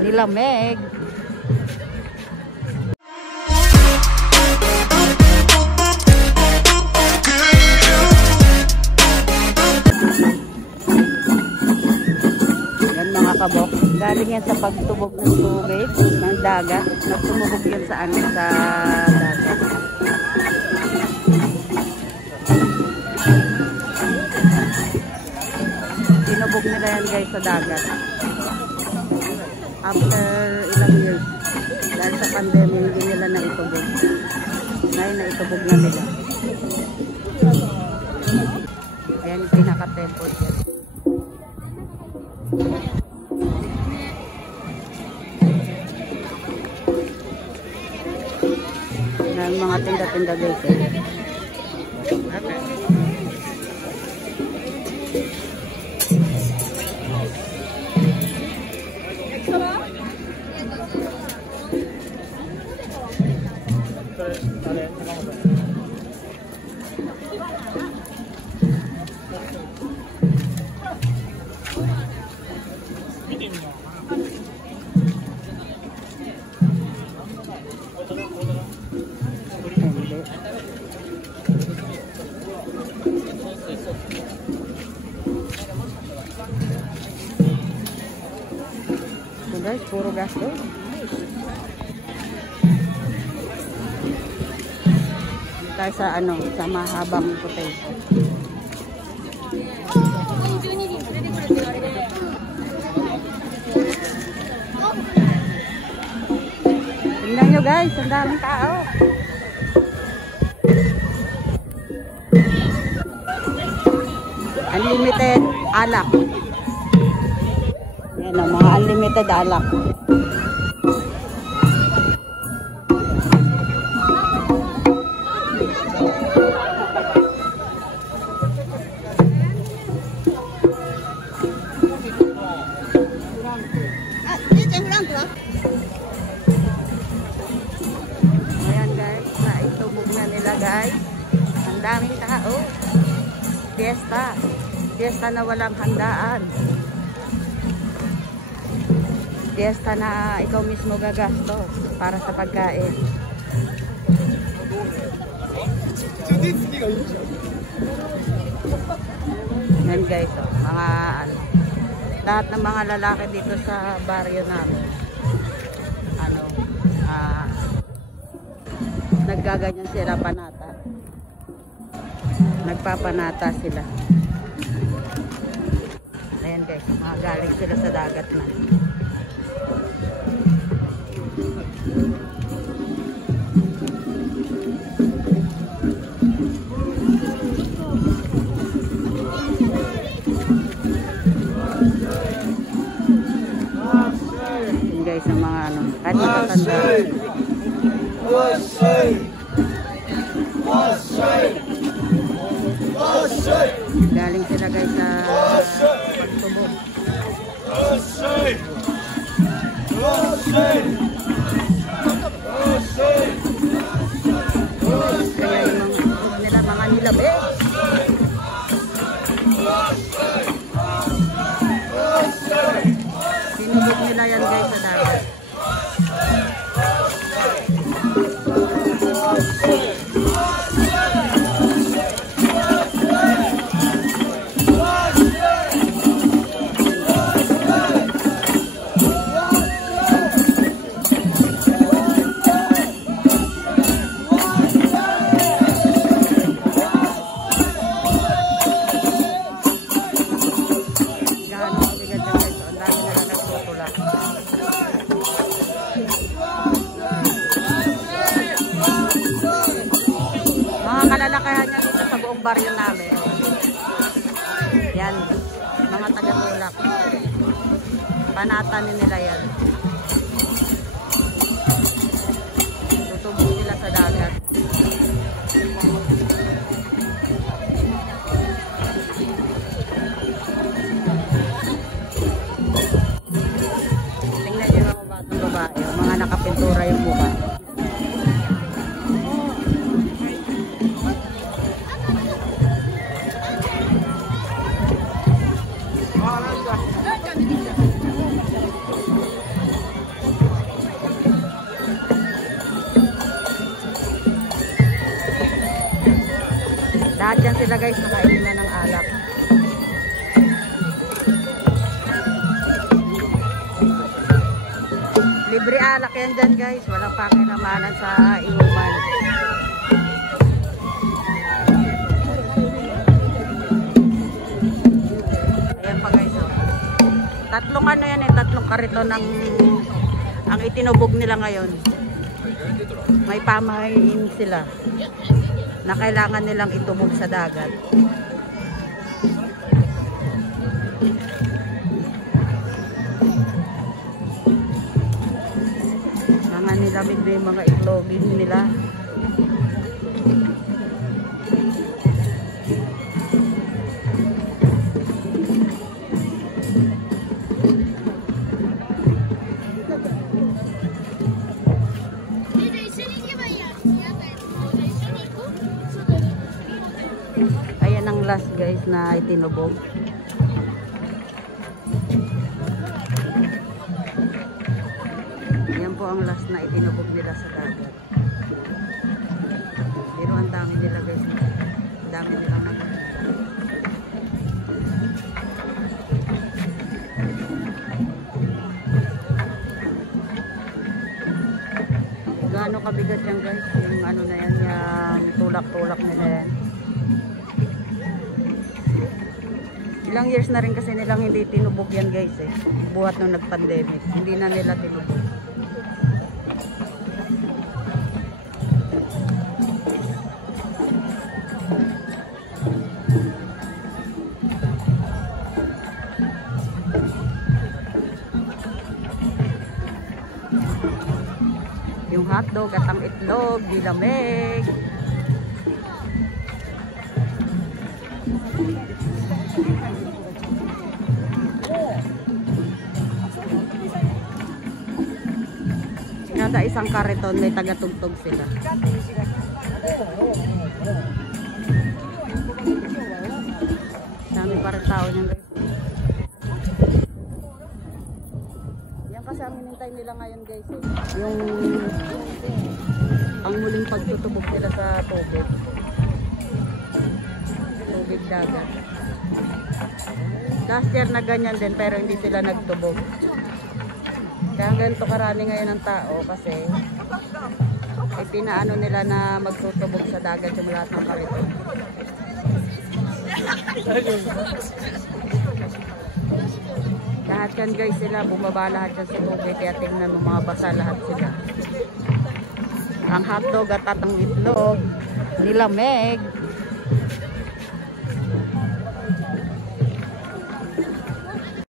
Nilamig. Yan mga kabok. Galing yan sa pagtubog ng tubig ng dagat. Nagtumubog yan sa amin sa dagat. Tinubog nila yan guys sa dagat. After ilang years. Dahil sa pandemic hindi nila na itubog. Ngayon na itubog na nila. Ayan yung pinaka-temple. Ng mga tinda-tinda guys. Guys, puro gas to. Tayo sa ano, sa mahabang potato. Tingnan nyo guys, ang daming tao. Unlimited alak. Yan o, mga unlimited alak. Ayan guys, naitubog na nila guys. Ang daming tao. Fiesta. Fiesta na walang handaan. Fiesta na ikaw mismo gagastos para sa pagkain. Yan guys, oh, mga ano, lahat ng mga lalaki dito sa baryo namin, ano, naggaganyan sila panata. Nagpapanata sila. Ayan guys, mga galing sila sa dagat na. Guys, ang mga ano, kahit matatanda. Galing sila guys sa pagtubog. Kaya yung nila mga nilabi. Sinubog nila yan guys sa dagat. Kalalakayan niya dito sa buong baryo namin. Yan, mga taga-tulak. Panatanin nila yan. Tutubog sila sa dagat. Tingnan niyo mga batang babae, mga nakapintura yung mukha. Lahat yan sila guys, nakainin na ng alak. Libre alak yan dyan guys, walang pakinamanan sa inuman. Ayan pa guys, oh. Tatlong ano yan eh, tatlong karito ng ang itinubog nila ngayon. May pamahiin sila na kailangan nilang itubog sa dagat. Mga nilamig na yung mga itlogin nila. Ayan ang last guys na itinubog. Yan po ang last na itinubog nila sa dagat. Pero ang dami nila guys. Dami nila naman. Gaano kabigat yan guys. Yung ano na yan, yung tulak-tulak nila yan. Ilang years na rin kasi nilang hindi tinubog yan guys eh. Buhat nung nag-pandemic. Hindi na nila tinubog. Yung hotdog at ang itlog, dilamig. Kada isang kariton may tagatugtog sila. Dami pa rin tao niyan guys. Yan kasi ang hinintay nila ngayon guys eh. Yung ang muling pagtutubog nila sa tubig. Tubig dagat. Last year na ganyan din pero hindi sila nagtubog. Kaya ganito karami ngayon ng tao kasi pinaano nila na magtutubog sa dagat yung lahat ng kariton. Lahat yan guys sila, bumaba lahat yan sa tubig kaya tingnan mo mga basa lahat sila. Ang hotdog at ang itlog, nilamig.